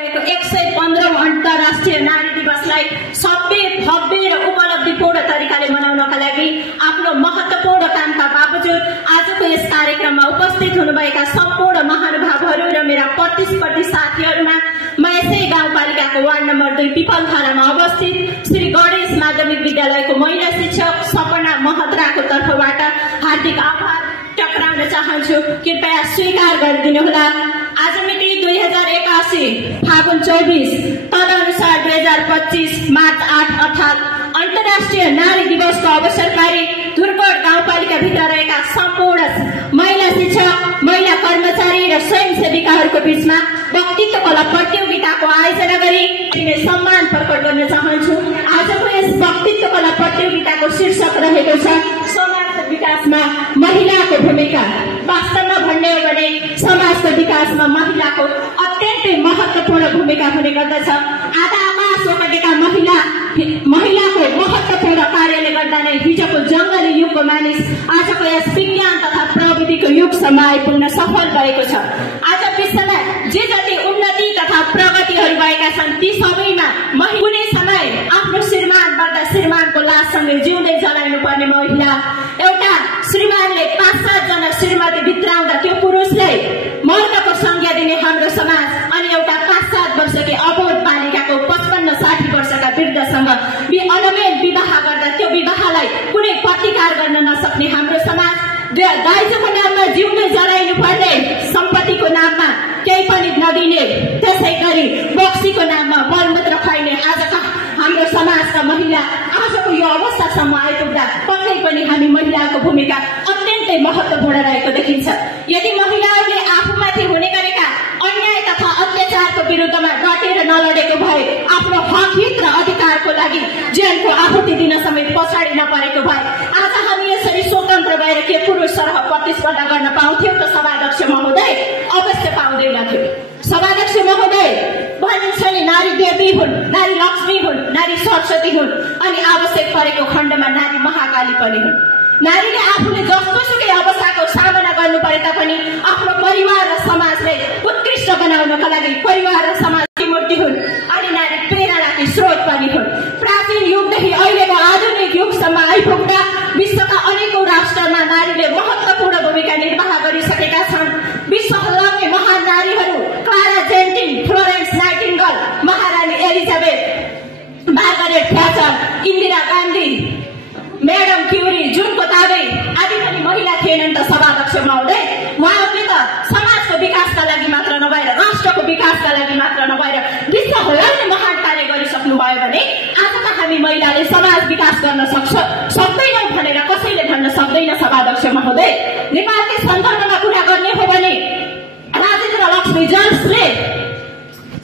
115औं अन्तर्राष्ट्रिय नारी दिवसलाई सभ्य भव्य र उपलब्धिपूर्ण तरिकाले मनाउनका लागि आफ्नो महत्त्वपूर्ण कामका बावजुद आजको यस कार्यक्रममा उपस्थित हुनुभएका सम्पूर्ण महानुभावहरू र मेरा प्रतिस्पर्धी साथीहरूमा म यसै गाउँपालिकाको वार्ड नम्बर 2 पिपलथारामा अवस्थित श्री गणेश माध्यमिक विद्यालयको महिला शिक्षक सपना महत्राको तर्फबाट हार्दिक आभार टक्राउन चाहन्छु। कृपया स्वीकार गरिदिनुहोला। आज मिति 2081 फागुन 24 तदनुसार 2025 मार्च 8 अर्थात् अन्तर्राष्ट्रिय नारी दिवसको अवसरकारी धुर्कोट गाउँपालिकाभित्र रहेका सम्पूर्ण महिला शिक्षक, महिला कर्मचारी र स्वयंसेविकाहरूको बीचमा वक्तित्व कला प्रतियोगिताको आयोजना गरी सम्मान प्रकट गर्न चाहन्छु। आजको यस वक्तित्व कला प्रतियोगिताको शीर्षक रहेको छ समाजको विकासमा महिलाको भूमिका। वास्तवमा भन्ने हो भने समाजको विकासमा महिलाको अत्यन्तै महत्त्वपूर्ण भूमिका हुने गर्दछ। आधा आकाश ओगटेका महिलाको महत्त्वपूर्ण कार्यले गर्दा नै हिजोको जंगली युगको मानिस आजको यस विज्ञान तथा प्रविधिको युगसम्म आइपुग्न सफल भएको छ। आज विश्वमा जे जति उन्नति तथा प्रगतिहरू भएका छन् ती सबैमा कुनै समय आफ्नो श्रीमानबाट श्रीमानको लाससँगै जिउँदै जलाइनु पर्ने महिला, एउटा श्रीमानले 5-7 जना श्रीमती भित्राउँदा त्यो पुरुषलाई मर्दको संज्ञा दिने हाम्रो समाज अनि एउटा 5-7 वर्षकी अबोध बालिकाको 55-60 वर्षका वृद्धसँग अलमेल विवाह गर्दा त्यो विवाहलाई कुनै प्रतिकार गर्न नसक्ने हाम्रो समाज, दाइजोको नाममा जिउँदै जलाइनु पर्ने सम्पत्तिको नाममा केही पनि नदिने, त्यसै गरी बक्सीको नाममा बलमूत्र खुवाइने आजका हाम्रो समाजका महिला आजको यो अवस्थासम्म आइपुग्दा पक्कै पनि हामी महिलाको भूमिका अत्यन्तै महत्त्वपूर्ण रहेको देखिन्छ। यदि महिलाहरूले आफूमाथि हुने गरेका अन्याय तथा अत्याचारको विरुद्धमा डटेर नलडेको भए, आफ्नो हक हित र अधिकारको लागि ज्यानको आहुति दिन समेत पछाडि नपरेको भए आज हामी यसरी स्वतन्त्र भएर के पुरुष सरह प्रतिस्पर्धा गर्न पाउँथ्यौँ त सभाध्यक्ष महोदय? अवश्य पाउँदैनथ्यौँ। सभाध्यक्ष महोदय भनिन्छ नि नारी देवी हुन्, नारी लक्ष्मी हुन्, नारी सरस्वती हुन् अनि आवश्यक परेको खण्डमा नारी महाकाली पनि हुन्। नारीले आफूले जस्तोसुकै अवस्थाको सामना गर्नु परे तापनि आफ्नो परिवार र समाजलाई उत्कृष्ट बनाउनका लागि परिवार र समाजकी मूर्ति हुन् अनि नारी प्रेरणाकी स्रोत पनि हुन्। प्राचीन युगदेखि अहिलेको आधुनिक युगसम्म आइपुग्दा विश्वका अनेकौं राष्ट्रमा नारीले महत्त्वपूर्ण भूमिका निर्वाह गरिसकेका छन्। विश्वभरका महान नारीहरू क्लारा जेन्टिन, फ्लोरेन्स नाइटिङ्गेल, महारानी Elizabeth, Margaret Thatcher, Indira Gandhi, madam Curie, Junko Tabei आदि पनि महिला थिएनन् त सभाध्यक्ष महोदय? उहाँहरूले त समाजको विकासका लागि मात्र नभएर राष्ट्रको विकासका लागि मात्र नभएर विश्वभरलाई नै महान कार्य गरिसक्नु भयो भने आज त हामी महिलाले समाज विकास गर्न सक्दैनौँ भनेर कसैले भन्न सक्दैन सभाध्यक्ष महोदय। नेपालकै सन्दर्भमा कुरा गर्ने हो भने राजेन्द्र लक्ष्मी जसले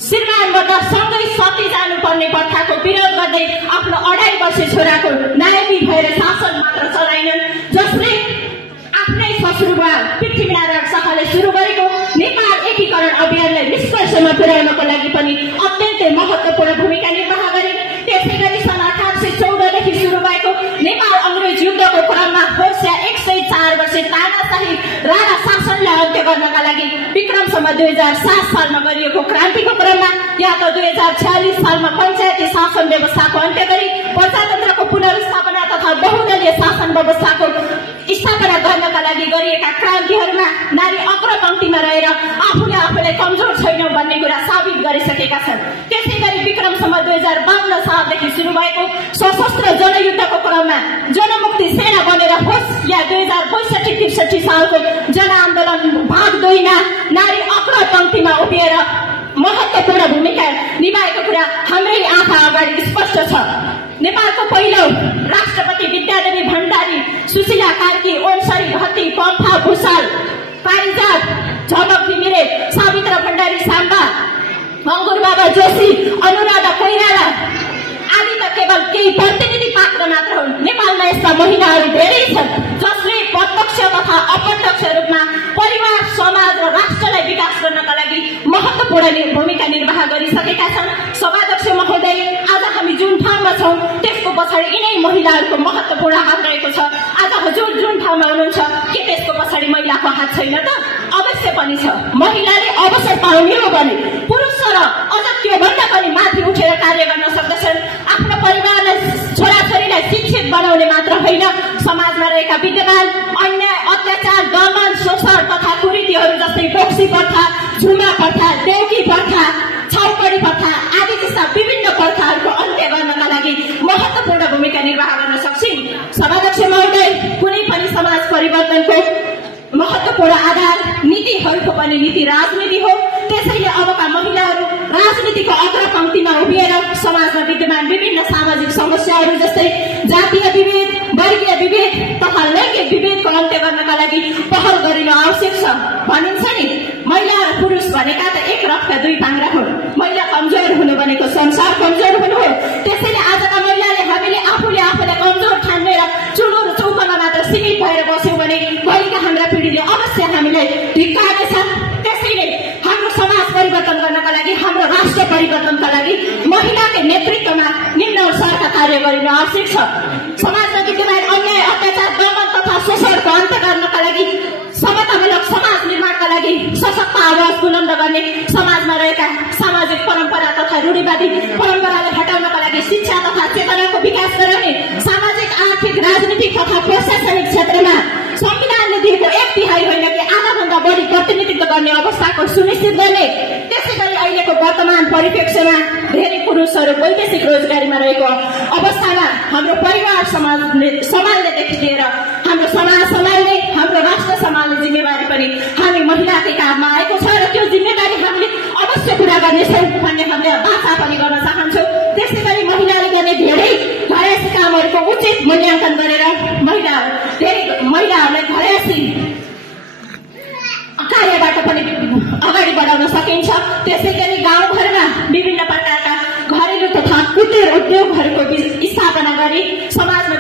श्रीमानबाट सँगै सती जानुपर्ने प्रथाको विरोध गर्दै आफ्नो 2.5 वर्षे छोराको नायकी भएर शासन मात्र चलाइनन्, जसले आफ्नै ससुरबुवा पृथ्वीनारायण शाहले सुरु गरेको नेपाल एकीकरण अभियानलाई निष्कर्षमा पुर्याउनको लागि पनि अत्यन्तै महत्त्वपूर्ण भूमिका निर्वाह गरिन्। त्यसै गरी सन् 1814 देखि सुरु भएको नेपाल अंग्रेज युद्धको क्रममा वर्ष 104 वर्षे तानाशाही राणा शासनलाई अन्त्य गर्नका लागि विक्रमसम्म 2007 सालमा गरिएको क्रान्तिको क्रममा या त 2046 सालमा पञ्चायती शासन व्यवस्थाको अन्त्य गरी प्रजातन्त्रको पुनर्स्थापना तथा बहुदलीय शासन व्यवस्थाको स्थापना गर्नका लागि गरिएका क्रान्तिहरूमा नारी अग्रपंक्तिमा रहेर आफूले कमजोर छैनौं भन्ने कुरा साबित गरिसकेका छन्। त्यसै गरी विक्रमसम्म 2052 सालदेखि सुरु भएको सशस्त्र जनयुद्धको क्रममा जनमुक्ति सेना बनेर होस् या 2062-63 सालको जनआन्दोलन भाग 2 मा नारी अग्रपंक्तिमा उभिएर महत्त्वपूर्ण भूमिका निभाएको कुरा हाम्रै आँखा अगाडि स्पष्ट छ। नेपालको पहिलो राष्ट्रपति विद्यादेवी भण्डारी, सुशीला कार्की, ओमश्री घती, पम्फा भूषाल, पारिजात, झमक घिमिरे, सावित्र भण्डारी साम्बा, मङ्गुर बाबा जोशी, अनुराधा कोइराला आदि त केवल केही प्रतिनिधि पात्र मात्र हुन्। नेपालमा यस्ता महिलाहरू धेरै छन् जसले प्रत्यक्ष तथा अप्रत्यक्ष रूपमा परिवार, समाज र राष्ट्रलाई विकास गर्नका लागि महत्त्वपूर्ण भूमिका निर्वाह गरिसकेका छन्। सभाध्यक्ष महोदय, आज हामी जुन ठाउँमा छौँ त्यसको पछाडि यिनै महिलाहरूको महत्त्वपूर्ण हात रहेको छ। आज हजुर जुन ठाउँमा हुनुहुन्छ के त्यसको पछाडि महिलाको हात छैन त? अवश्य पनि छ। महिलाले अवसर पाउने हो भने पुरुष र अझ समाजमा रहेका विद्यमान अन्याय, अत्याचार, दमन, शोषण तथा कुरीतिहरू जस्तै बोक्सी प्रथा, झुमा प्रथा, देउकी प्रथा, छाउपडी प्रथा आदि जस्ता विभिन्न प्रथाहरूको अन्त्य गर्नका लागि महत्त्वपूर्ण भूमिका निर्वाह गर्न सक्छिन्। सभाध्यक्ष महोदय, कुनै पनि समाज परिवर्तनको महत्त्वपूर्ण आधार नीतिहरूको पनि नीति राजनीति हो। त्यसैले अबका महिलाहरू राजनीतिको अग्रपंक्तिमा उभिएर समाजमा विद्यमान विभिन्न सामाजिक समस्याहरू जस्तै जातीय विभेद, वर्गीय विभेद तथा लैङ्गिक विभेदको अन्त्य गर्नका लागि पहल गरिनु आवश्यक छ। भनिन्छ नि, महिला र पुरुष भनेका त एक रथका दुई पाङ्ग्रा हुन्। महिला कमजोर हुनु भनेको संसार कमजोर हुनु हो। त्यसैले आजका महिलाले हामीले आफूले आफूलाई कमजोर ठान्नेर चुलो र चौकामा मात्र सीमित भएर बस्यौँ भने भोलिका हाम्रा पिँढीले अवश्य हामीलाई धिक्कार्नेछ। त्यसैले हाम्रो समाज परिवर्तन गर्नका लागि, हाम्रो राष्ट्र परिवर्तनका लागि महिलाको नेतृत्वमा निम्न स्तरका कार्य गरिनु आवश्यक छ। समाजमा विद्यमान अन्याय, अत्याचार, दमन तथा शोषणको अन्त गर्नका लागि, समतामूलक समाज निर्माणका लागि सशक्त आवाज बुलन्द गर्ने, समाजमा रहेका सामाजिक परम्परा तथा रूढिवादी परम्परालाई हटाउनका लागि शिक्षा तथा चेतनाको विकास गराउने, सामाजिक, आर्थिक, राजनीतिक तथा प्रशासनिक क्षेत्रमा संविधानले दिएको 1/3 होइन कि आधाभन्दा बढी प्रतिनिधित्व गर्ने अवस्थाको सुनिश्चित गर्ने। त्यसै गरी अहिलेको वर्तमान परिप्रेक्ष्यमा धेरै पुरुषहरू वैदेशिक रोजगारीमा रहेको अवस्थामा हाम्रो परिवार सम्हाल्नेदेखि लिएर हाम्रो समाज सम्हाल्ने, हाम्रो राष्ट्र सम्हाल्ने जिम्मेवारी पनि हामी महिलाकै काममा आएको छ र त्यो जिम्मेवारी हामीले अवश्य पूरा गर्नेछौँ भन्ने हामीले बाचा पनि गर्न चाहन्छौँ। त्यसै गरी महिलाले गर्ने धेरै घरेसी कामहरूको उचित मूल्याङ्कन गरेर महिलाहरूलाई घरेसी कार्यबाट पनि अगाडि बढाउन सकिन्छ। त्यसै गरी गाउँघरमा विभिन्न प्रकारका घरेलु तथा कुटीर उद्योगहरूको स्थापना गरी समाजमा